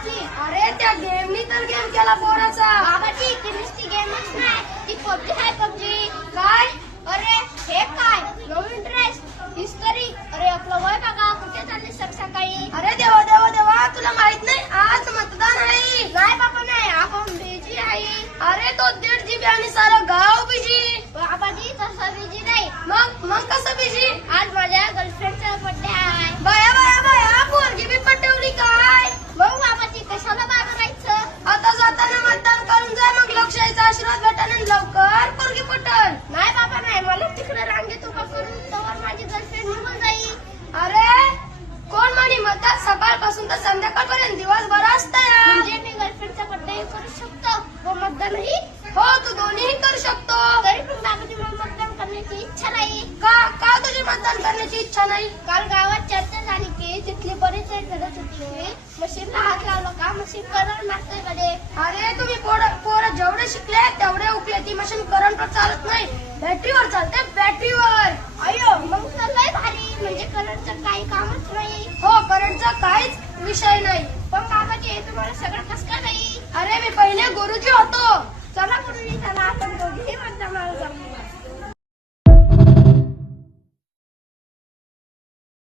बाबाची अरे त्या गेमनी तर गेम केला पोराचा. बाबाची केमिस्ट्री गेमच नाही. ती पबजी आहे पबजी. काय? अरे हे काय? नवीन ड्रेस हिस्टरी अरे आपलं वय बघा. कुठे चालले सर सकाळी? अरे देवा देवा देवा तुला माहीत नाही? आज मतदान आहे. नाही बाबा नाही. आपण बिजी आहे. अरे तो दीड जीबी आणि सारा गाव बिजी बाबाजी तसं बिजी नाही. मग मग कसं बिजी आज आशीर्वाद भेटन लवकर पोरगी पटन. नाही बाबा नाही. मला तिकडे रांगेत उभा करून तवर माझी गर्लफ्रेंड निघून जाईल. अरे कोण म्हणे मतदान सकाळपासून तर संध्याकाळपर्यंत दिवसभर असतं म्हणजे मी गर्लफ्रेंडचा बर्थडे करू शकतो? व मतदानही? हो तू दोन्हीही करू शकतो. तरी पण मला मतदान करण्याची इच्छा नाही. का का तुझी मतदान करण्याची इच्छा नाही? काल गावात चर्चा झाली की तिथली बरेच जण करत होते मशीनला हात लावला का? मशीन करंट मारते कडे अरे तुम्ही जेवढे शिकले तेवढे उकले ती मशीन करंटवर चालत नाही. बॅटरीवर चालते बॅटरीवर अयो मग तर लय भारी. म्हणजे करंटचं काही कामच नाही. हो करंटचा काहीच विषय नाही. पण बाबाजी हे तुम्हाला सगळं कसं काय नाही अरे मी पहिले गुरुजी होतो. चला गुरुजी चला आपण दोघी.